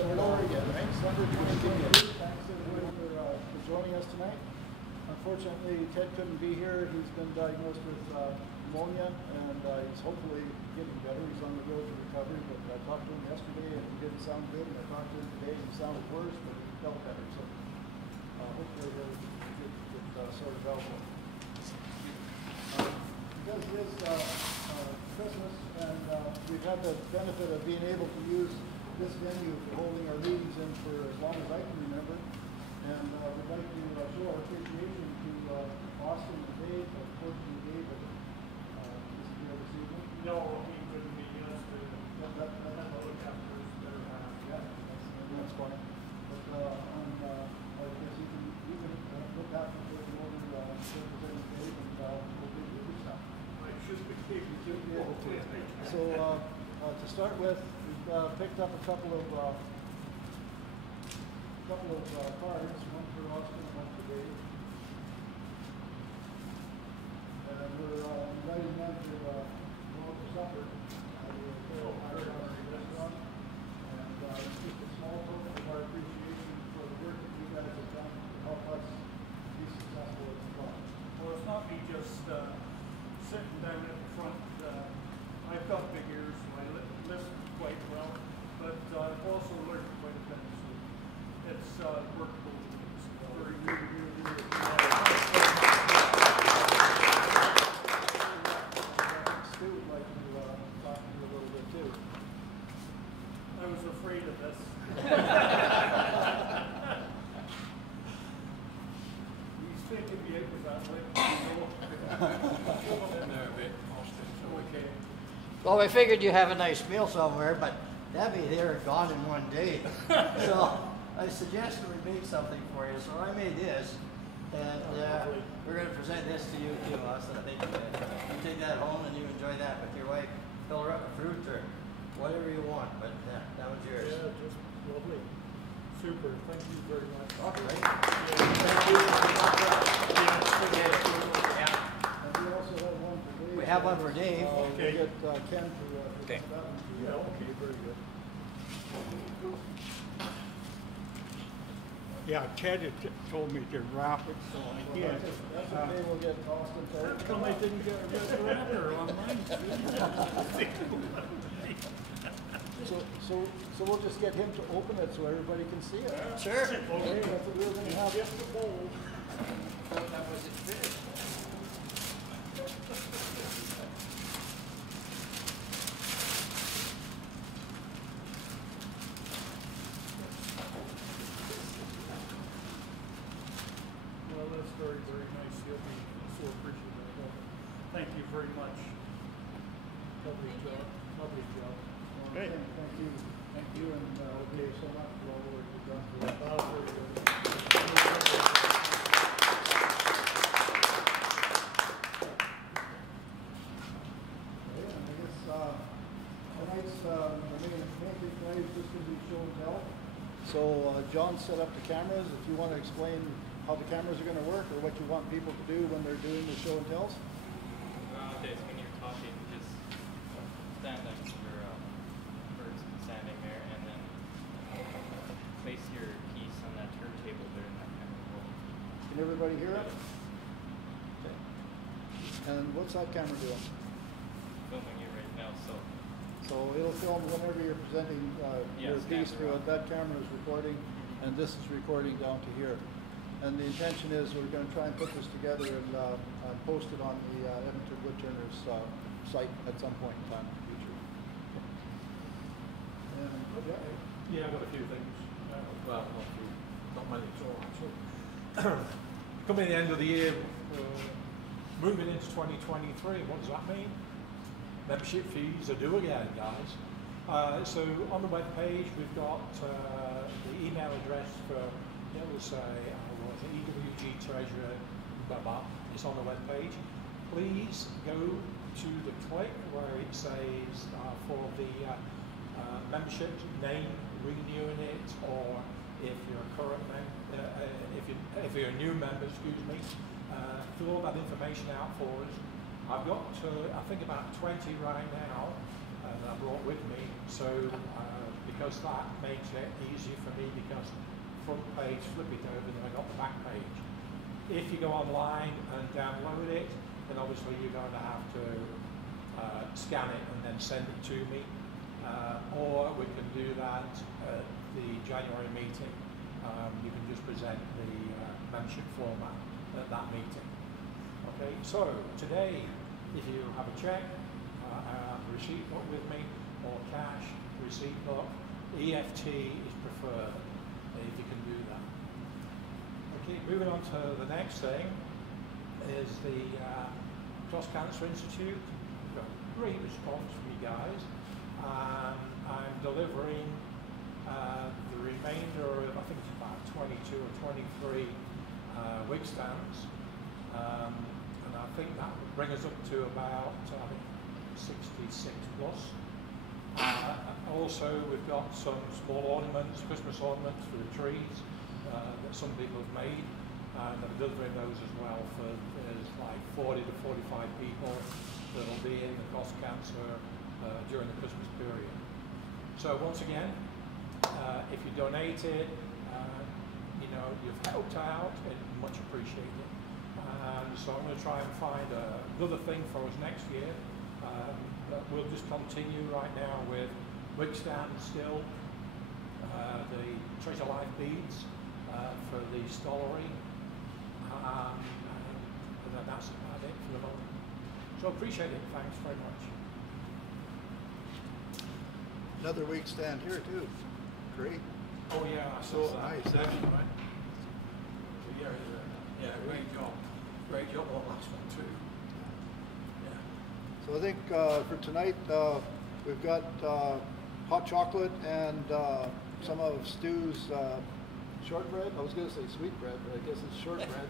Hello again, right? December 2022. Thanks everyone for joining us tonight. Unfortunately, Ted couldn't be here. He's been diagnosed with pneumonia, and he's hopefully getting better. He's on the road to recovery, but I talked to him yesterday, and he didn't sound good, and I talked to him today, and he sounded worse, but he felt better. So hopefully he'll get sorted out. Because it is Christmas, and we've had the benefit of being able to use this venue for holding our meetings in for as long as I can remember. And we'd like to show our appreciation to Austin and Dave, unfortunately Dave isn't here this evening. No, he couldn't be yesterday. That look after his better half. Yeah, that's fine. But I guess you can look after the order representing Dave, and we'll do the stuff. I should be able to. So to start with, we've picked up a couple of cards, one for Austin and one for Dave. And we're inviting them to go out for supper at the restaurant. And it's just a small token of our appreciation for the work that you guys have done to help us be successful at the club. Well, it's not me just sitting down at the front. I've got big ears, so I listen quite well, but I've also learned quite a bit. So it's workable. It's very good. Stu would like to talk to you a little bit too. I was afraid of this. He's taking me out with that way. Okay. Well, I figured you have a nice meal somewhere, but that'd be there and gone in one day. So I suggested we make something for you. So I made this, and we're going to present this to you too, Austin. I think you take that home and you enjoy that with your wife. Fill her up with fruit or whatever you want, but that was yours. Yeah, just lovely. Super. Thank you very much. All right. Thank you. And we also have one for Dave. We have one for Dave. Okay. We'll get Ken to Okay. that one. Yeah, okay, very good. Yeah, Ted had told me to wrap it, so I Well, did. that's okay. We'll get Austin to How come I didn't get a red wrapper on mine? So we'll just get him to open it so everybody can see it. Sure. Okay, that's what we're going to have. Just the bowl. That was it finished. Well, that's very, very nice. You'll be so appreciative of it. Thank you very much. Lovely job. Lovely job. Great. Thank you. Thank you, and okay, so much for all the work you've done for us. Very good. Okay, and I guess tonight's the main thing tonight is just going to be show and tell. So John set up the cameras. If you want to explain how the cameras are going to work or what you want people to do when they're doing the show and tells. Okay, so when you're talking, just stand next to your person standing there, and then place your piece on that turntable there in that kind of role. Can everybody hear it? Okay. And what's that camera doing? Filming you right now, so So it'll film whenever you're presenting your it's piece through it. camera. That camera is recording, and this is recording down to here. And the intention is we're going to try and put this together and post it on the Edmonton Woodturners site at some point in time in the future. And, Yeah, I've got a few things. Well, not a few, not many at all actually. Coming the end of the year, moving into 2023, what does that mean? Membership fees are due again, guys. So on the web page, we've got the email address for, it will say, EWG Treasurer, blah, blah. It's on the web page. Please go to the click where it says for the membership name, renewing it, or if you're a current member, if you're a new member, excuse me, fill all that information out for us. I've got I think about 20 right now that I brought with me. So because that makes it easy for me because front page, flip it over, then I got the back page. If you go online and download it, then obviously you're going to have to scan it and then send it to me. Or we can do that at the January meeting. You can just present the membership format at that meeting. Okay, so today, if you have a check, a receipt book with me, or cash, receipt book, EFT is preferred if you can do that. Okay, moving on to the next thing is the Cross Cancer Institute. We've got great response from you guys. I'm delivering the remainder of, I think it's about 22 or 23 wig stands. And I think that would bring us up to about 66 plus. Also, we've got some small ornaments, Christmas ornaments for the trees that some people have made, and I'm delivering those as well. There's like 40 to 45 people that will be in the Cross Cancer during the Christmas period. So once again, if you donated, you've helped out, it's much appreciated. And so I'm going to try and find another thing for us next year. But we'll just continue right now with wig stands still, the Treasure Life beads for the stollery, and then that's about it for the moment. So appreciate it, thanks very much. Another wig stand here too. Great. Oh yeah, I saw that. Nice. Right? Yeah, great job. Great job on the last one too. Yeah. So I think for tonight we've got hot chocolate and some of Stu's shortbread. I was going to say sweetbread, but I guess it's shortbread.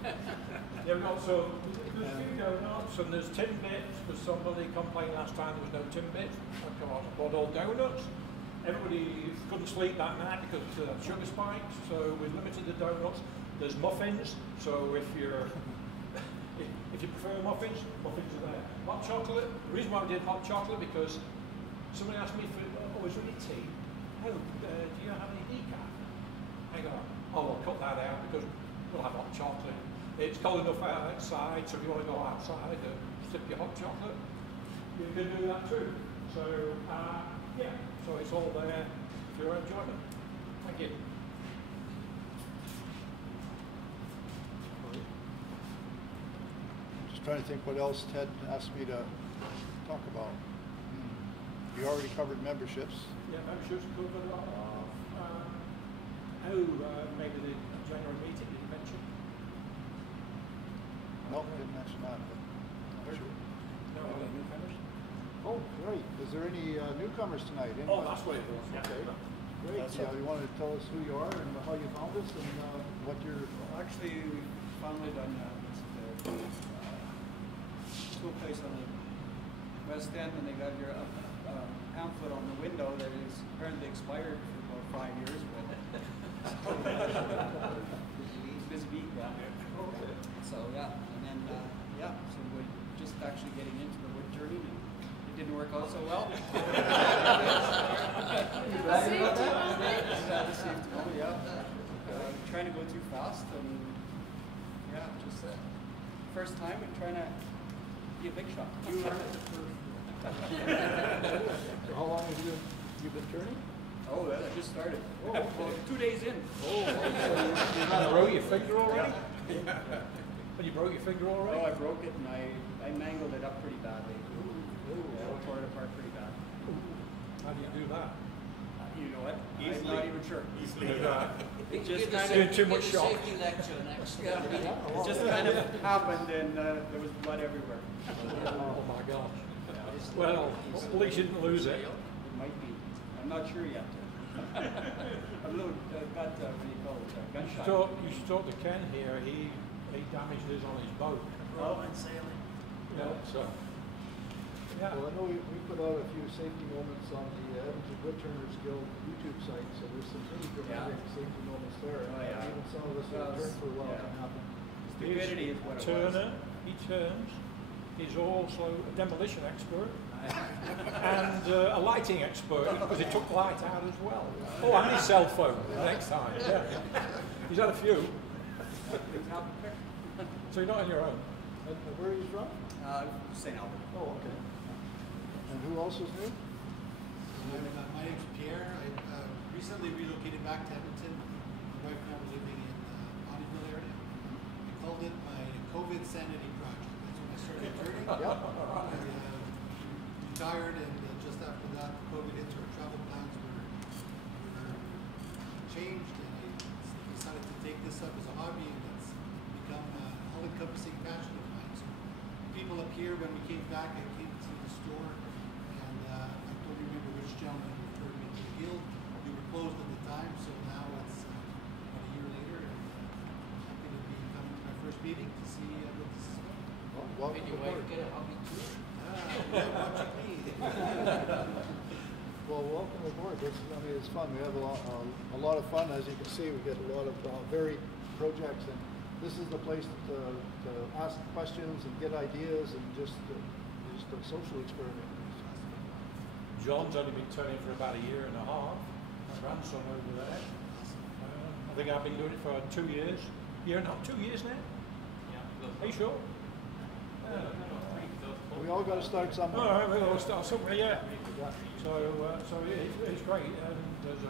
Yeah, we've got so there's a few donuts and there's Timbits because somebody complained last time there was no Timbits. I bought all donuts. Everybody couldn't sleep that night because of sugar spikes, so we limited the donuts. There's muffins, so if you prefer muffins, muffins are there. Hot chocolate, the reason why we did hot chocolate because somebody asked me for, oh, is there any tea? Oh, do you have any decaf? I go, oh, we'll cut that out because we'll have hot chocolate. It's cold enough outside, so if you want to go outside and sip your hot chocolate, you can do that too. So, yeah, so it's all there if you're enjoying it. Thank you. Just trying to think what else Ted asked me to talk about. You already covered memberships. Yeah, memberships covered off. Maybe the January meeting, did you mention? No, didn't mention that. But sure. No, newcomers? Oh, great. Is there any newcomers tonight? Oh, that's what it was. Okay. Great. That's Yeah, right. you wanted to tell us who you are and how you found us and what your... Actually, we found it on the school place on the West End, and they got your pamphlet on the window that is apparently expired for about 5 years. But busy week, yeah. So yeah, and then so we're just actually getting into the wood turning, and it didn't work out so well. Trying to go too fast, and yeah, just first time and trying to be a big shot. So how long have you been turning? Oh, I just started. Oh, okay. Well, 2 days in. Oh, You broke your finger already? Yeah. But you broke your finger already? Oh, I broke it and I mangled it up pretty badly. Yeah, I tore it apart pretty bad. How do you do that? You know what? I'm not even sure. It just kind kind of doing too much shock. Safety lecture next. It just kind of happened, and there was blood everywhere. Oh my gosh. Well, at least you didn't lose it. It might be. I'm not sure yet. I'm a little got what do you call it? Gunshot. You should talk to Ken here. He damaged his on his boat. Oh, and sailing. Yeah, so. Yeah. Well, I know we put out a few safety moments on the Edmonton Woodturners Guild YouTube site, so there's some pretty dramatic safety moments there. Oh, yeah. Even some of us who have turned for a while can happen. Stupidity is what it was. Turner, he turns. He's also a demolition expert. and a lighting expert because he took light out as well. Oh, and his cell phone next time. Yeah. He's had a few. So you're not on your own. And where are you from? St. Albert. Oh, okay. And who else is new? My name's Pierre. I recently relocated back to Edmonton. My wife and I were living in the Bonneville area. I called it my COVID sanity project. That's when I started turning. Yep. I retired, and just after that, COVID hit, our travel plans were changed, and I decided to take this up as a hobby, and it's become an all-encompassing passion of mine. So people up here, when we came back, I came to the store, and I don't remember which gentleman referred me to the guild. We were closed at the time, so now it's about a year later, and I'm going to be coming to my first meeting to see what this is about. Well, welcome aboard. get a hobby too? Yeah, watching me. Well, welcome aboard. It's fun. We have a lot of fun. As you can see, we get a lot of varied projects, and this is the place to ask questions and get ideas, and just a social experiment. John's only been turning for about a year and a half. My grandson over there. I think I've been doing it for 2 years. Year and a half, 2 years now? Yeah. Are you sure? We all got to start somewhere. All right, we'll start somewhere, yeah. So it's great. And there's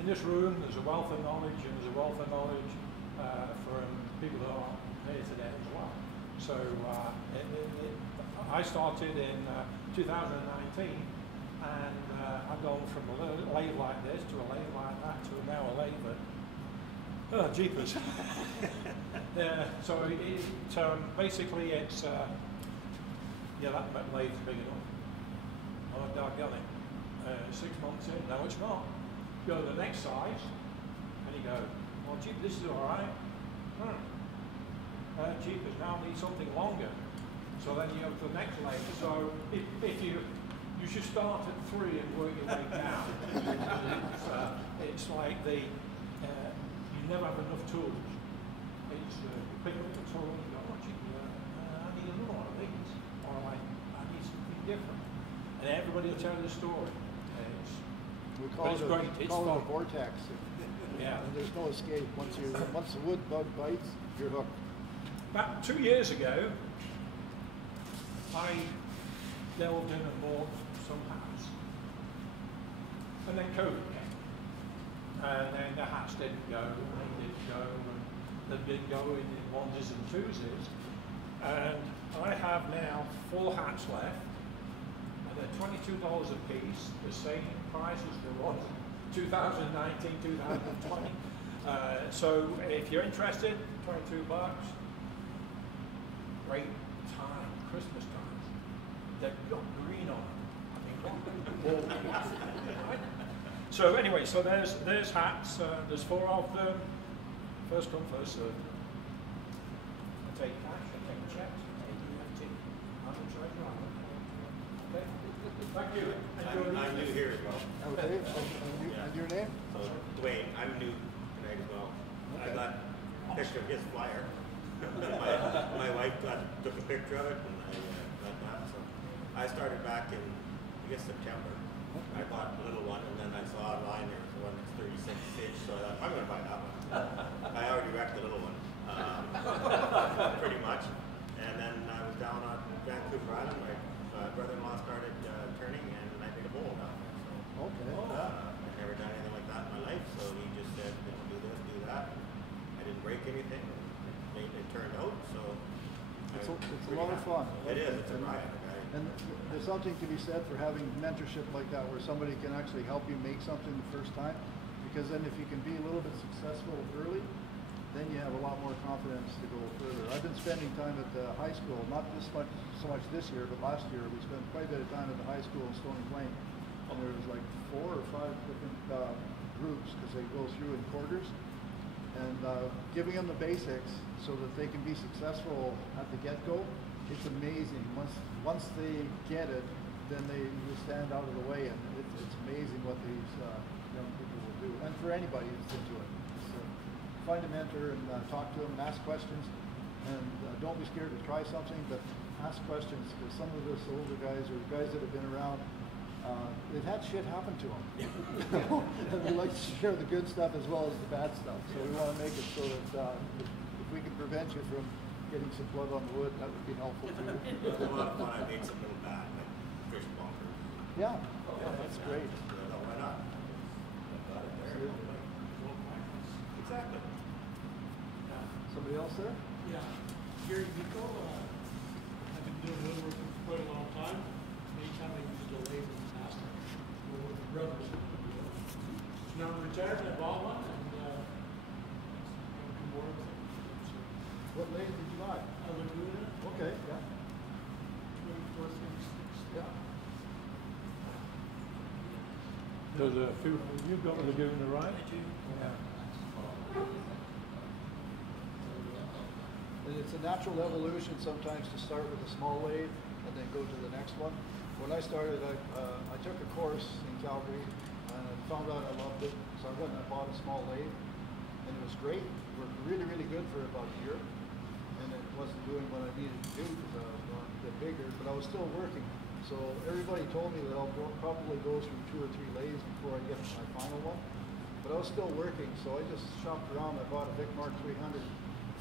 in this room, there's a wealth of knowledge, and there's a wealth of knowledge from people that are here today as well. So I started in 2019, and I've gone from a lathe like this to a lathe like that to now a lathe that, oh, jeepers. Yeah, so basically it's, yeah, that lathe's big enough. Oh, doggone it. 6 months in, no it's not. Go to the next size, and you go, well, gee, this is all right. Jeepers, now I need something longer. So then you go to the next lathe. So if you should start at 3 and work your way down. It's like you never have enough tools. It's you pick up the tool and you go, oh, gee, I need another one of these, or like I need something different. And everybody will tell you the story. We call it a vortex. Yeah. And there's no escape. Once the wood bug bites, you're hooked. About 2 years ago, I delved in and bought some hats. And then COVID came. And then the hats didn't go, and they didn't go, and they didn't go in onesies and twosies. And I have now 4 hats left. And they're $22 a piece, the same price as there was 2019, 2020. So if you're interested, $22. Great time, Christmas time. They've got green on them. I mean, right? So anyway, so there's hats. There's 4 of them. First come, first served. I take cash, I take checks, I take EFT. I'm in charge of it. Okay. Thank you. I'm new here as well. Okay. And your name? So Dwayne, I'm new tonight as well. Okay. I got a picture of his flyer. my wife took a picture of it, and I got that. So I started back in, I guess, September. I bought a little one, and then I saw online there was one that's 36 inch, so I thought, I'm going to buy that one. I already wrecked the little one, pretty much. And then I was down on Vancouver Island. My brother-in-law started turning, and I made a bowl down there. So, Okay. I've never done anything like that in my life, so he just said, do this, do that. I didn't break anything. It turned out, so It's a lot of fun. it is. It's a riot. And there's something to be said for having mentorship like that, where somebody can actually help you make something the first time. Because then if you can be a little bit successful early, then you have a lot more confidence to go further. I've been spending time at the high school, not so much this year, but last year we spent quite a bit of time at the high school in Stony Plain. And there was like 4 or 5 different groups, because they go through in quarters. And giving them the basics so that they can be successful at the get-go, it's amazing. Once they get it, then they just stand out of the way, and it's amazing what these young people will do. And for anybody who's into it, so find a mentor and talk to them and ask questions. And don't be scared to try something, but ask questions, because some of us older guys or guys that have been around, they've had shit happen to them. And we like to share the good stuff as well as the bad stuff. So we want to make it so that if we can prevent you from getting some blood on the wood, that would be helpful too. There's a lot of fun. I made some little bad, like fish bunkers. Yeah, that's great. No, why not? Got it there. Exactly. Somebody else there? Yeah, Gary Nico, I've been doing woodworking for quite a long time. Anytime I use a lathe in the past, I go with the brothers. So now I'm retired and I bought one and I'm more of it. So, What lathe did you buy? a Laguna, Okay, yeah. 2436. Yeah. There's a few, you've got the Laguna, right? I do. Yeah. And it's a natural evolution sometimes to start with a small lathe and then go to the next one. When I started, I took a course in Calgary and I found out I loved it. So I went and I bought a small lathe and it was great. It worked really, really good for about a year. And it wasn't doing what I needed to do because I was going to get bigger, but I was still working. So everybody told me that I'll probably go through 2 or 3 lathes before I get to my final one. But I was still working, so I just shopped around. I bought a Vic Mark 300,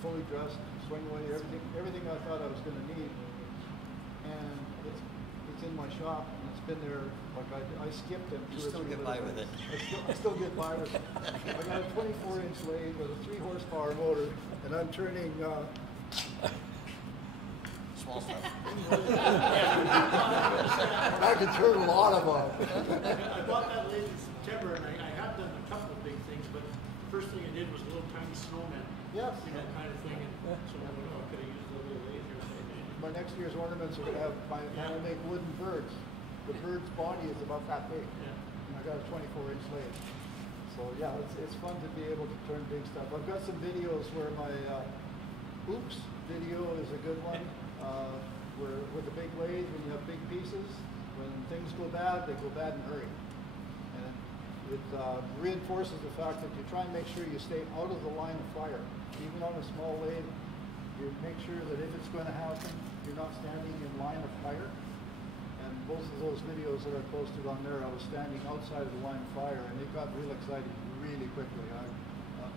fully dressed, swing away, everything I thought I was going to need. And it's in my shop, and it's been there. Like I skipped them. You still get by with it. I still get by with it. I got a 24-inch lathe with a 3-horsepower motor, and I'm turning. Small stuff. I can turn a lot of them. I bought that lathe in September and I have done a couple of big things, but the first thing I did was a little tiny snowman. Yes. You know, kind of thing. And so I went, oh, could I use the little lathe here? So I did. My next year's ornaments are going to have, I make wooden birds. The bird's body is about that big. Yeah. And I got a 24-inch lathe. So yeah, it's fun to be able to turn big stuff. I've got some videos where my oops video is a good one. Where with the big lathe, when you have big pieces, when things go bad, they go bad in a hurry. And it reinforces the fact that you try and make sure you stay out of the line of fire. Even on a small lathe, you make sure that if it's going to happen, you're not standing in line of fire. And both of those videos that I posted on there, I was standing outside of the line of fire, and it got real exciting really quickly.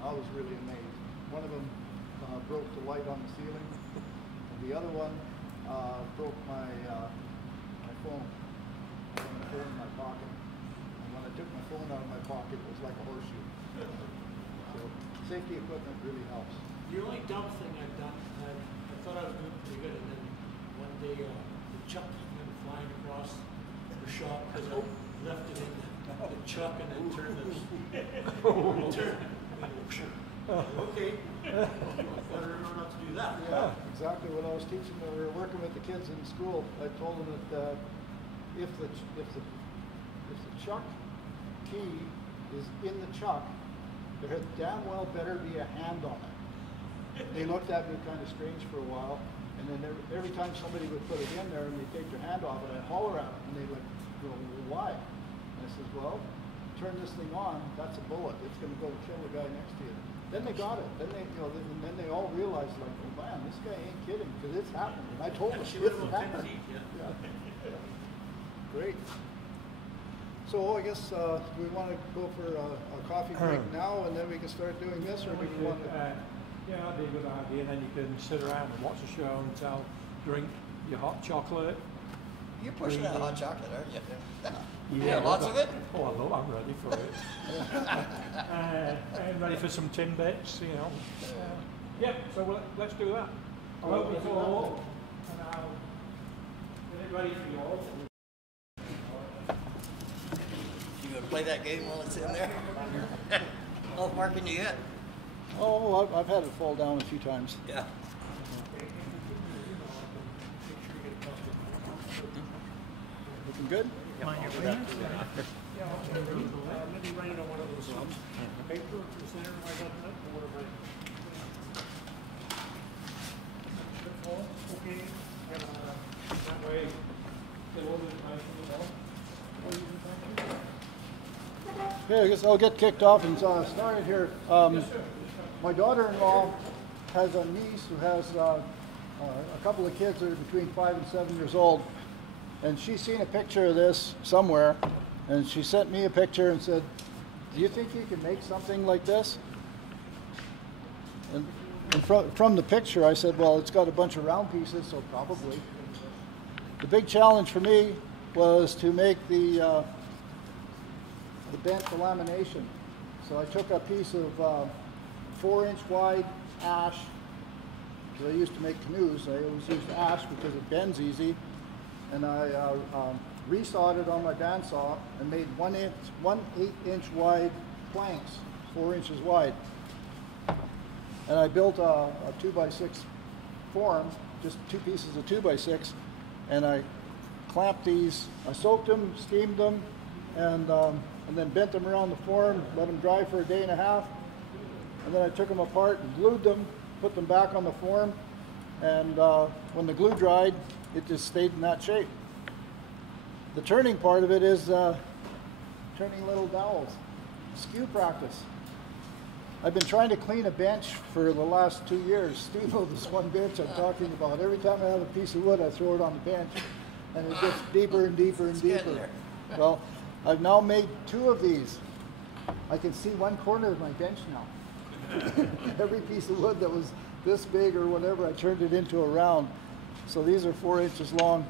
I was really amazed. One of them broke the light on the ceiling, and the other one broke my phone. I had my phone in my pocket, and when I took my phone out of my pocket, it was like a horseshoe. So safety equipment really helps. The only dumb thing I've done, I thought I was doing pretty good, and then one day the chuck came flying across the shop because I left it in the chuck and then turned it. Okay. Better remember not to do that. Yeah, exactly. When I was teaching, we were working with the kids in school. I told them that if the chuck key is in the chuck, there damn well better be a hand on it. They looked at me kind of strange for a while, and then every time somebody would put it in there and they take their hand off it, I'd holler at them, and they would go, well, why? And I says, well, turn this thing on. That's a bullet. It's going to go kill the guy next to you. Then they got it. Then they, and then they all realized, like, oh man, this guy ain't kidding, because it's happening. And I told them it's happening. Yeah. Great. So I guess we want to go for a coffee break now, and then we can start doing this, or do we want to? Yeah, that'd be a good idea. And then you can sit around and watch a show and drink your hot chocolate. You're pushing that hot chocolate, aren't you? Yeah, lots of it? Oh, I know, I'm ready for it. And ready for some Timbits, you know. Yep, so let's do that. I'll open it all up and I'll get it ready for you all. You gonna play that game while it's in there? Oh, marking you yet? Oh, I've had it fall down a few times. Yeah. Looking good? Mind your fingers? Yeah, let me write it on one of those paper, the center, I got that, or whatever. Okay. That way, get all the information about. Okay, I guess I'll get kicked off and started here. My daughter-in-law has a niece who has a couple of kids that are between 5 and 7 years old, and she's seen a picture of this somewhere, and she sent me a picture and said, "Do you think you can make something like this?" And from the picture, I said, "Well, it's got a bunch of round pieces, so probably." The big challenge for me was to make the bent lamination. So I took a piece of 4-inch wide ash. I used to make canoes. I always used ash because it bends easy. And I resawed it on my bandsaw and made 1 8-inch wide planks, 4 inches wide. And I built a 2x6 form, just 2 pieces of 2x6, and I clamped these. I soaked them, steamed them, and then bent them around the form, let them dry for a day and a half, and then I took them apart and glued them, put them back on the form, and when the glue dried, it just stayed in that shape. The turning part of it is turning little dowels, skew practice. I've been trying to clean a bench for the last 2 years. Steve knows this one bench I'm talking about. Every time I have a piece of wood, I throw it on the bench, and it gets deeper and deeper and deeper. Well, I've now made 2 of these. I can see one corner of my bench now. Every piece of wood that was this big or whatever, I turned it into a round. So these are 4 inches long.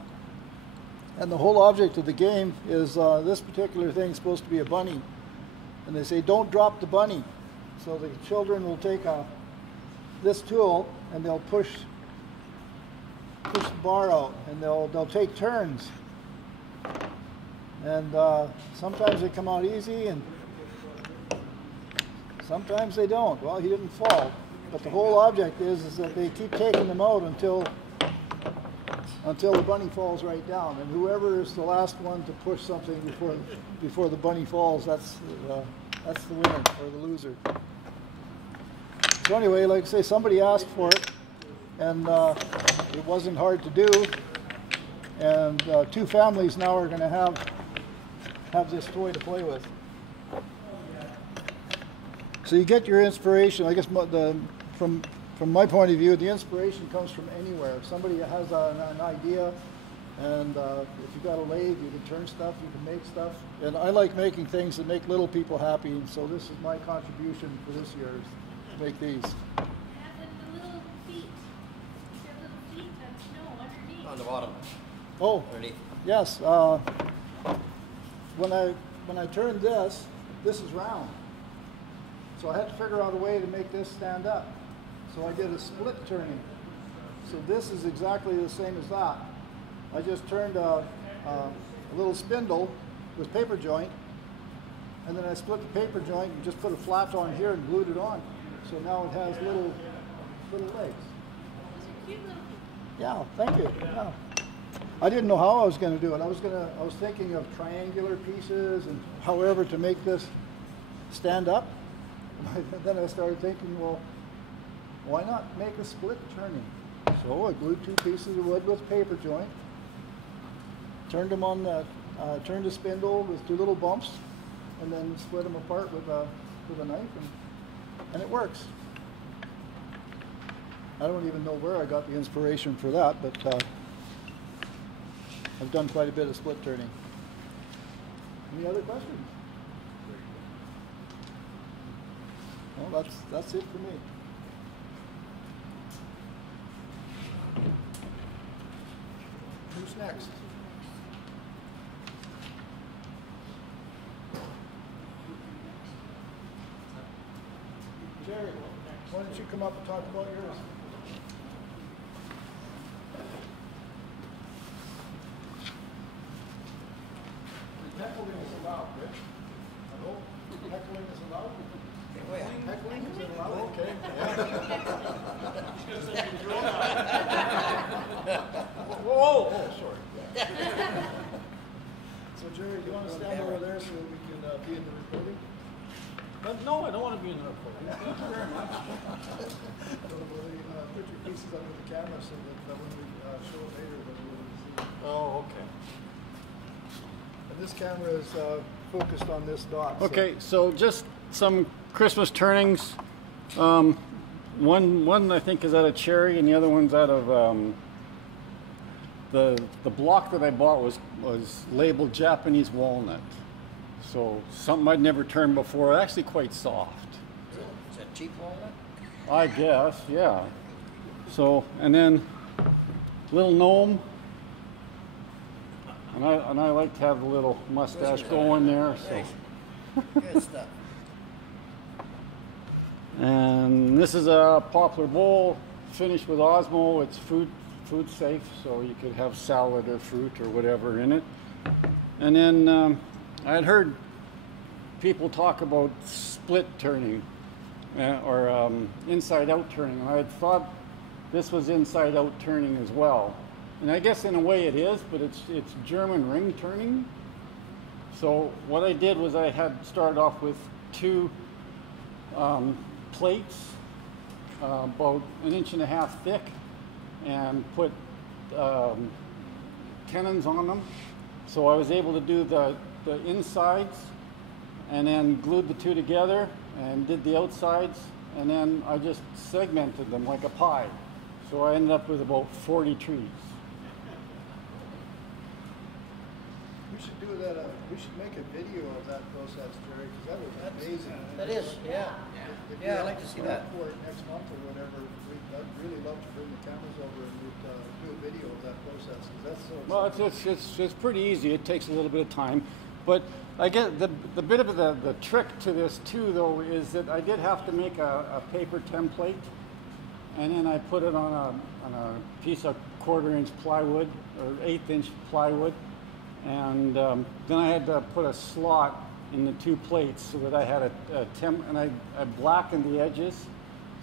And the whole object of the game is this particular thing is supposed to be a bunny. And they say, don't drop the bunny. So the children will take this tool and they'll push the bar out, and they'll take turns. And sometimes they come out easy, and sometimes they don't. Well, he didn't fall. But the whole object is that they keep taking them out until the bunny falls right down. And whoever is the last one to push something before the bunny falls, that's the winner or the loser. So anyway, like I say, somebody asked for it, and it wasn't hard to do. And 2 families now are going to have this toy to play with. So you get your inspiration. I guess from my point of view, the inspiration comes from anywhere. Somebody has an idea, and if you've got a lathe, you can turn stuff, you can make stuff. And I like making things that make little people happy, and so this is my contribution for this year, is to make these. And the little feet. You have little feet on snow underneath. On the bottom. Oh, Underneath. yes. When I turned this is round. So I had to figure out a way to make this stand up. So I did a split turning. So this is exactly the same as that. I just turned a little spindle with paper joint, and then I split the paper joint and just put a flat on here and glued it on. So now it has little legs. Those are cute little feet. Yeah, thank you. Yeah. I didn't know how I was going to do it. I was thinking of triangular pieces and however to make this stand up. Then I started thinking, well, why not make a split turning? So I glued 2 pieces of wood with paper joint, turned them on turned the spindle with 2 little bumps, and then split them apart with a knife, and it works. I don't even know where I got the inspiration for that, but I've done quite a bit of split turning. Any other questions? Well, that's it for me. Who's next? Jerry, why don't you come up and talk about yours? Heckling is allowed, Rich. I hope heckling is allowed. Heckling is allowed. Okay. Whoa! Oh, sorry. So Jerry, do you want to stand over there so we can be in the recording? No, I don't want to be in the recording. Thank you very much. Put your pieces under the camera so that when we show it later, that we will see. Oh, okay. And this camera is focused on this dot. Okay, so just some Christmas turnings. one I think is out of cherry, and the other one's out of the block that I bought was labeled Japanese walnut. So something I'd never turned before. Actually quite soft. Is that cheap walnut? I guess, yeah. So, and then little gnome. And I like to have the little mustache going there. So. Good stuff. And this is a poplar bowl finished with Osmo. It's food safe, so you could have salad or fruit or whatever in it. And then I had heard people talk about split turning or inside out turning. And I had thought this was inside out turning as well. And I guess in a way it is, but it's German ring turning. So what I did was I had started off with two plates about 1.5 inches thick and put tenons on them. So I was able to do the insides and then glued the two together and did the outsides, and then I just segmented them like a pie. So I ended up with about 40 trees. We should do that. We should make a video of that process, Jerry, because that was amazing. That is, yeah. If Yeah, I'd you're like to see that. For it next month or whatever, I'd really love to bring the cameras over and we'd do a video of that process. 'Cause that's so. Well, it's pretty easy. It takes a little bit of time, but I get the bit of the trick to this too, though, is that I did have to make a paper template, and then I put it on a piece of 1/4 inch plywood or 1/8 inch plywood, and then I had to put a slot in the two plates so that I had and I blackened the edges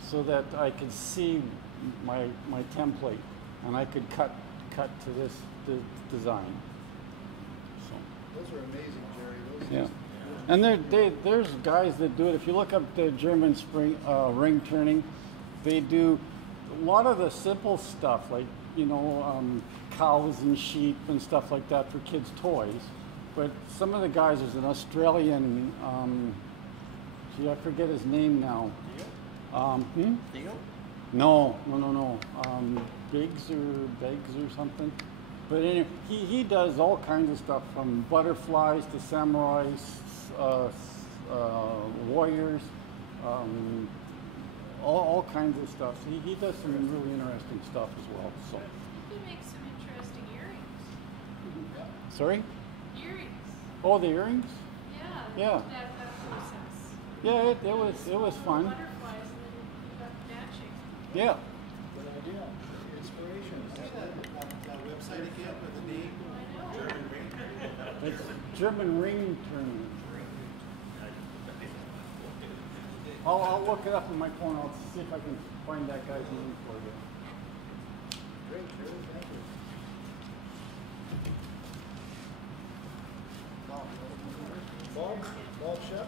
so that I could see my template, and I could cut to this design. So. Those are amazing, Jerry. Those Yeah, and there's guys that do it. If you look up the German ring turning, they do a lot of the simple stuff, like cows and sheep and stuff like that for kids' toys. But some of the guys, there's an Australian, I forget his name now. Deal? No. Biggs or something. But anyway, he does all kinds of stuff, from butterflies to samurais, warriors, all kinds of stuff. He does some really interesting stuff as well. So. You can make some interesting earrings. Sorry? Earrings. Oh, the earrings? Yeah. Yeah. That process. Yeah, it was fun. Butterflies and then you got matching. Yeah. good idea. Inspiration. That website again with the name? I know. German ring. It's German ring turning. I'll look it up on my phone. I'll see if I can find that guy's name for you. Great, Jerry. Thank you. Bob Shep?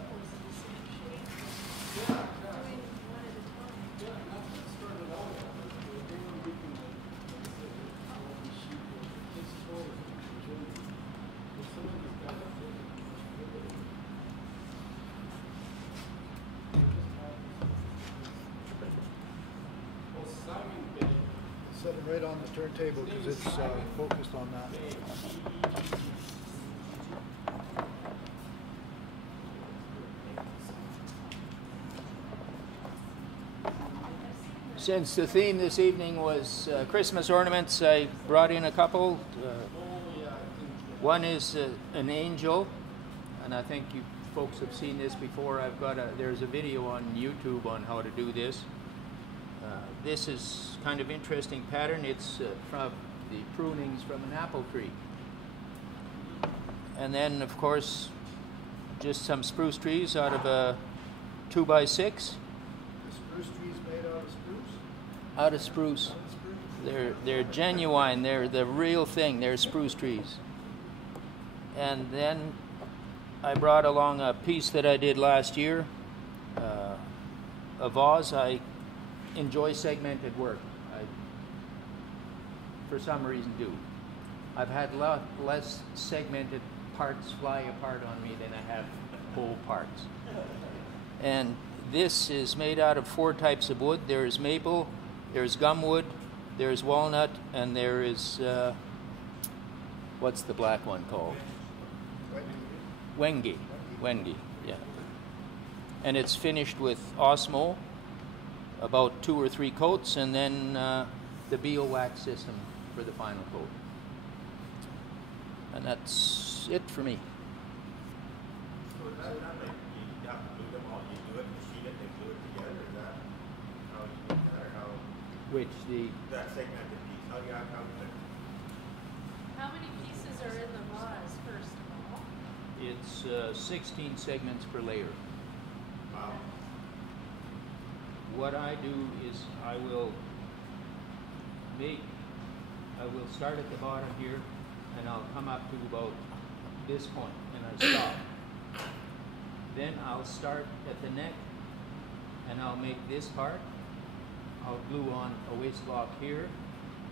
Set it right on the turntable because it's focused on that. Since the theme this evening was Christmas ornaments, I brought in a couple. One is an angel, and I think you folks have seen this before. There's a video on YouTube on how to do this. This is kind of interesting pattern. It's from the prunings from an apple tree. And then, of course, just some spruce trees out of a 2x6. The spruce trees made out of spruce? Out of spruce. They're genuine. They're the real thing. They're spruce trees. And then I brought along a piece that I did last year, a vase. I enjoy segmented work. I, for some reason, do. I've had less segmented parts fly apart on me than I have whole parts. And this is made out of 4 types of wood. There's maple, there's gumwood, there's walnut, and there is, what's the black one called? Wenge. Wenge, yeah. And it's finished with Osmo, about 2 or 3 coats, and then the bio wax system for the final coat. And that's it for me. So is that like you have to glue them all, you do it, machine it, and glue it together? Is that how you do that, or how? Which That segmented piece, how do you have, How many pieces are in the vase, first of all? it's 16 segments per layer. wow. What I do is I will start at the bottom here, and I'll come up to about this point, and I stop. Then I'll start at the neck, and I'll make this part. I'll glue on a waist lock here,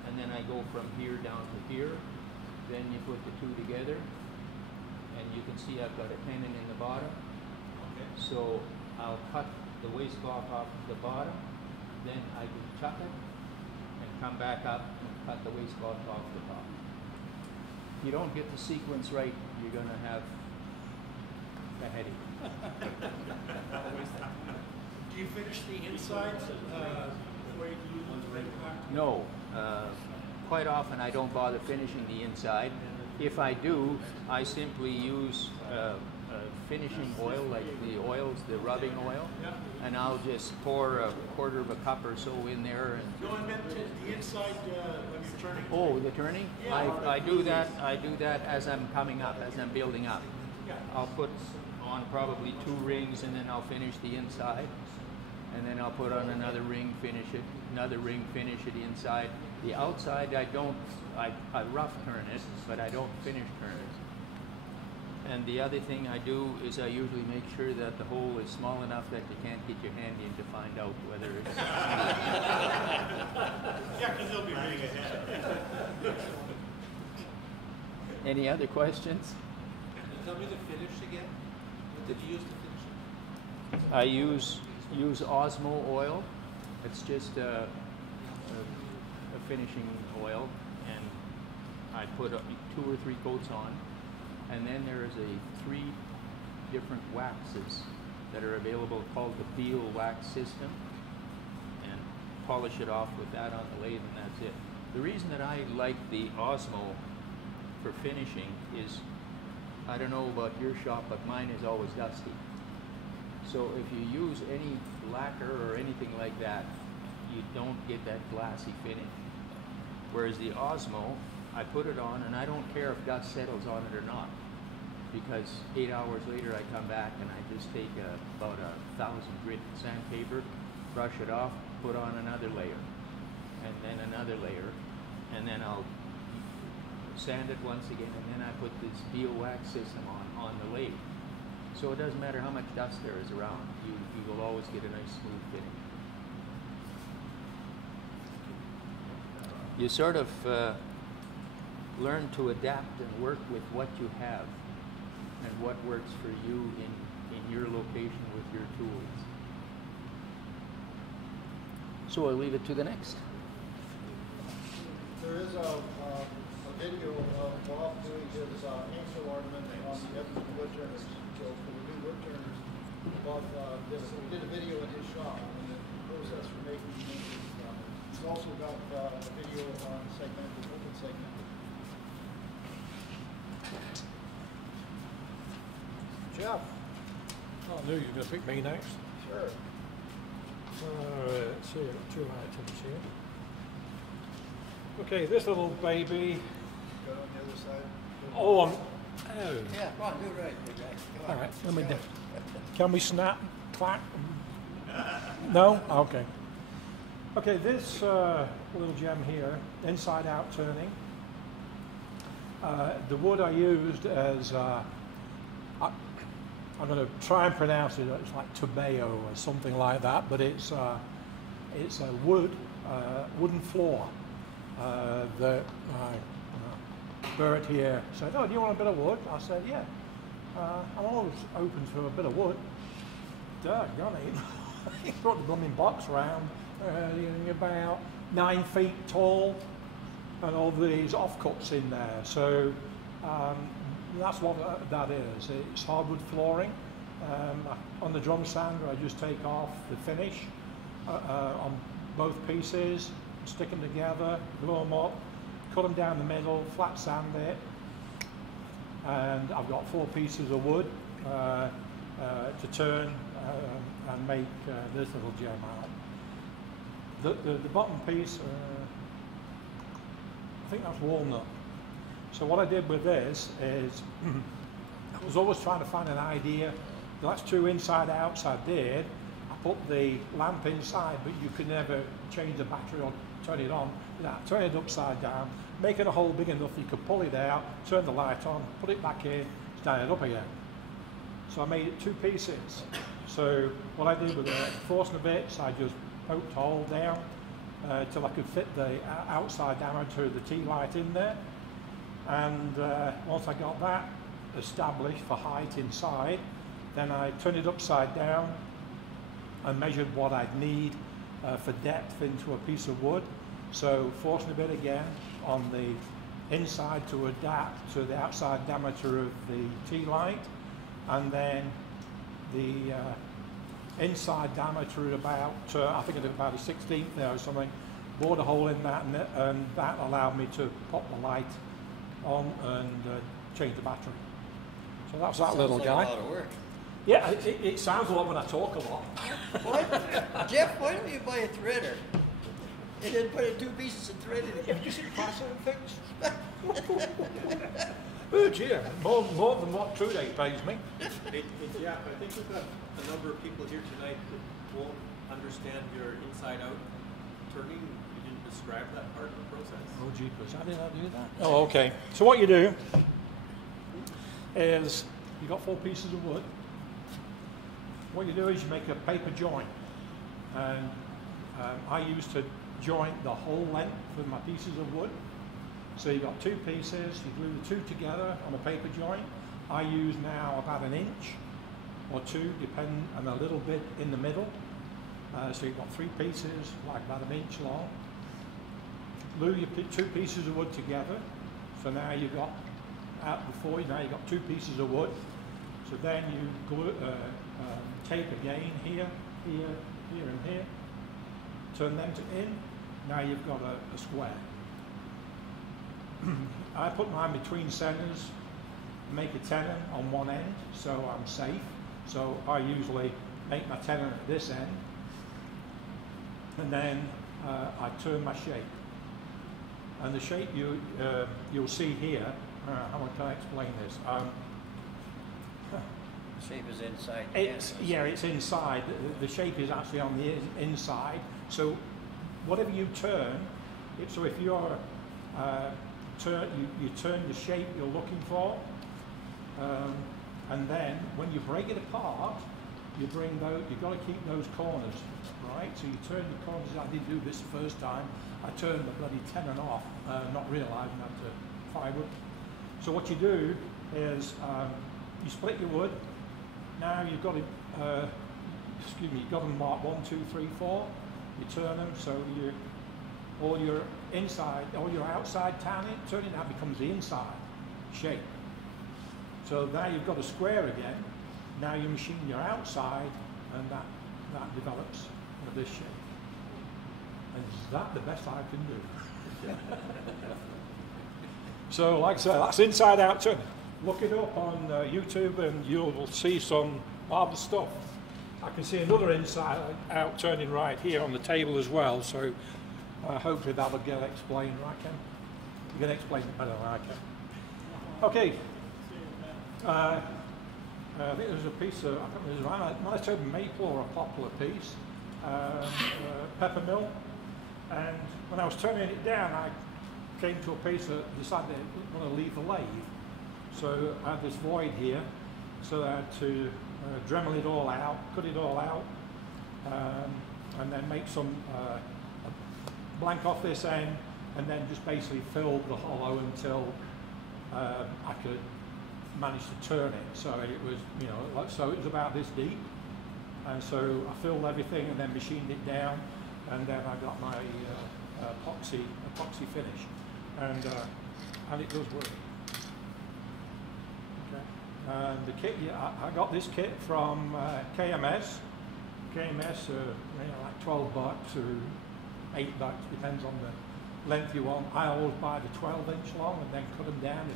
and then I go from here down to here. Then you put the 2 together, and you can see I've got a tenon in the bottom. Okay. So I'll cut the waist lock off the bottom, then I can chuck it, and come back up and cut the waist lock off the top. If you don't get the sequence right, you're going to have a headache. Do you finish the insides before you do the red pack? No, quite often I don't bother finishing the inside. If I do, I simply use finishing oil, like the oils, the rubbing oil, and I'll just pour a 1/4 of a cup or so in there. And No, I meant the inside when you're turning. oh, the turning? I do that. I do that as I'm coming up, as I'm building up. I'll put on probably 2 rings, and then I'll finish the inside, and then I'll put on another ring, finish it, another ring, finish it inside. The outside I don't. I rough turn it, but I don't finish turn it. And the other thing I do is I usually make sure that the hole is small enough that you can't get your hand in to find out whether it's. Yeah, because they'll be running ahead. Any other questions? Tell me the finish again. What did you use to finish it? I use Osmo oil. It's just a finishing oil, and I put 2 or 3 coats on, and then there is 3 different waxes that are available called the bio wax system, and polish it off with that on the lathe, and that's it. The reason that I like the Osmo for finishing is, I don't know about your shop, but mine is always dusty. So if you use any lacquer or anything like that, you don't get that glassy finish. Whereas the Osmo, I put it on and I don't care if dust settles on it or not, because 8 hours later I come back and I just take about 1,000 grit sandpaper, brush it off, put on another layer, and then another layer, and then I'll sand it once again, and then I put this bio wax system on the lathe. So it doesn't matter how much dust there is around, you will always get a nice smooth finish. You sort of learn to adapt and work with what you have and what works for you in your location with your tools. So I'll leave it to the next. There is a video of Bob doing his ankle ornament on the Edmonton Woodturners. So for the new Woodturners, Bob did a video in his shop and the process for making the ankles. He's also got a video on segmented, open segmented. Jeff. Oh, I knew you were going to pick me next. Sure. Let's see, I've got 2 items here. Okay, this little baby. Go on the other side. Oh, Yeah, come on, do it right, big guy. Come on. all right. Let me. Can we snap, clack? No. Okay. Okay, this little gem here, inside out turning. The wood I used as I'm going to try and pronounce it. It's like Tobayo or something like that, but it's a wooden floor. Bert here said, "Oh, do you want a bit of wood?" I said, "Yeah." I'm always open to a bit of wood. Doggone it. He brought the blooming box round, about 9 feet tall, and all these offcuts in there. So that's what that is. It's hardwood flooring. On the drum sander, I just take off the finish on both pieces, stick them together, glue them up, cut them down the middle, flat sand it, and I've got 4 pieces of wood to turn and make this little gem out. The bottom piece, I think that's walnut. So what I did with this is, I was always trying to find an idea. That's true inside out, so I did. I put the lamp inside, but you could never change the battery or turn it on. Turn it upside down, make it a hole big enough you could pull it out, turn the light on, put it back in, stand it up again. So I made it 2 pieces. So what I did with the forcing the bits, I just poked a hole down till I could fit the outside diameter of the tea light in there. And once I got that established for height inside, then I turned it upside down and measured what I'd need for depth into a piece of wood. So forcing a bit again on the inside to adapt to the outside diameter of the tea light, and then the inside diameter at about, I think it's about a 16th there or something, bored a hole in that, and that allowed me to pop the light on and change the battery. So that's that little guy. Sounds like a lot of work. Yeah, it sounds a lot when I talk a lot. Jeff, why don't you buy a threader? And then put in 2 pieces of thread in it. Have you seen price on things? Oh dear, more than what True Day pays me. Yeah, I think we've got a number of people here tonight that won't understand your inside-out turning. You didn't describe that part of the process. Oh jeepers, how did I do that? Oh, okay. So what you do is, you've got 4 pieces of wood. What you do is you make a paper joint. And I used to joint the whole length of my pieces of wood. So you've got 2 pieces, you glue the 2 together on a paper joint. I use now about 1 inch or 2, depending, and a little bit in the middle. So you've got 3 pieces, like about 1 inch long. Glue your 2 pieces of wood together. So now you've got, now you've got 2 pieces of wood. So then you glue, tape again here, here, here and here. Turn them to in. Now you've got a square. I put mine between centers, make a tenon on one end, so I'm safe. So I usually make my tenon at this end, and then I turn my shape. And the shape you'll see here. How can I explain this? The shape is inside. It's inside. The shape is actually on the inside. So whatever you turn, so if you're you turn the shape you're looking for, and then when you break it apart, you bring those. You've got to keep those corners, right? So you turn the corners. I did do this the first time. I turned the bloody tenon off, not realising I had to firewood. So what you do is you split your wood. Now you've got to, you've got them marked 1, 2, 3, 4. You turn them so all your inside, all your outside turning now becomes the inside shape. So now you've got a square again. Now you machine your outside, and that develops into this shape. And is that the best I can do? So, like I said, that's inside out turning. Look it up on YouTube, and you'll see some marvelous stuff. I can see another inside out turning right here on the table as well. So, hopefully that'll get explained, right, Ken? You can explain it better than I can. Okay. I think there's a piece of, I think there's might have said maple or a poplar piece, peppermill, and when I was turning it down, I came to a piece that decided I want to leave the lathe. So I had this void here, so I had to Dremel it all out, cut it all out, and then make some blank off this end, and then just basically fill the hollow until I could manage to turn it. So it was, so it was about this deep, And so I filled everything and then machined it down, and then I got my epoxy finish, and it does work. Okay. And the kit, I got this kit from KMS. KMS, like $12 or $8, depends on the length you want. I always buy the 12-inch long and then cut them down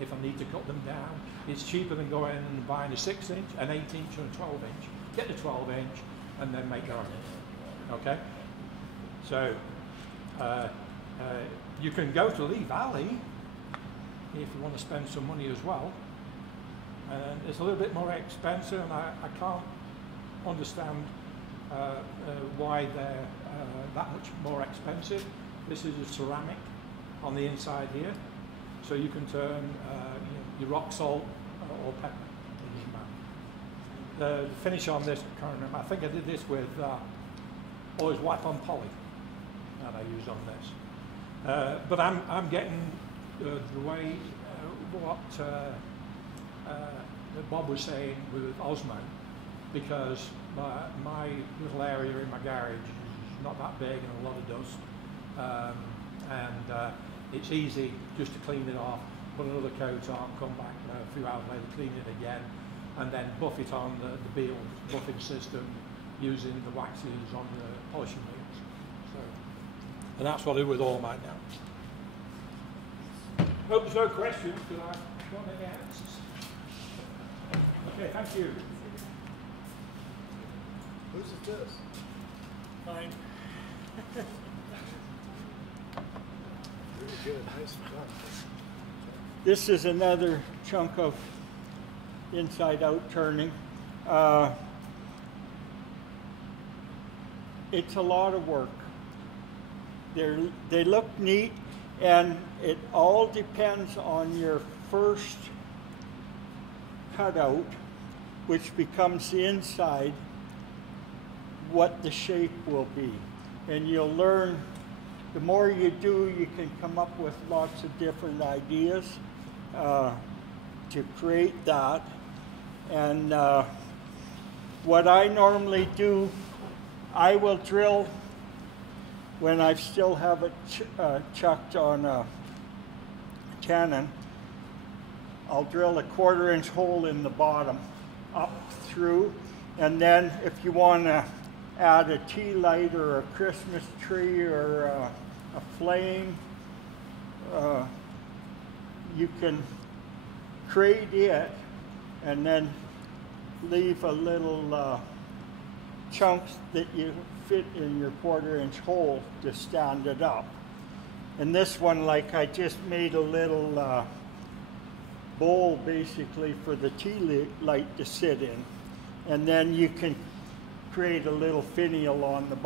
if I need to cut them down. It's cheaper than going and buying a 6-inch, an 8-inch, and a 12-inch. Get the 12-inch and then make your own. Okay. So you can go to Lee Valley if you want to spend some money as well. And it's a little bit more expensive, and I can't understand why they're that much more expensive. This is a ceramic on the inside here, so you can turn your rock salt or pepper. The finish on this, I can't remember. I think I did this with always wipe on poly that I used on this. But I'm getting the way what Bob was saying with Osmo, because my little area in my garage is not that big and a lot of dust, and it's easy just to clean it off, put another coat on, come back a few hours later, clean it again, and then buff it on the Beal buffing system using the waxes on the polishing wheels. So, and that's what I do with all mine now. Hope there's no questions, because I've got any answers. Okay, thank you. Whose is this? Mine. Very good, nice job. This is another chunk of inside-out turning. It's a lot of work. They look neat, and it all depends on your first cutout, which becomes the inside, what the shape will be. And you'll learn, the more you do, you can come up with lots of different ideas to create that. And what I normally do, I will drill when I still have it chucked on a cannon. I'll drill a 1/4-inch hole in the bottom up through, and then if you want to add a tea light or a Christmas tree or a flame, you can create it and then leave a little chunks that you fit in your 1/4-inch hole to stand it up. And this one, like, I just made a little bowl basically for the tea light to sit in, and then you can create a little finial on the bottom.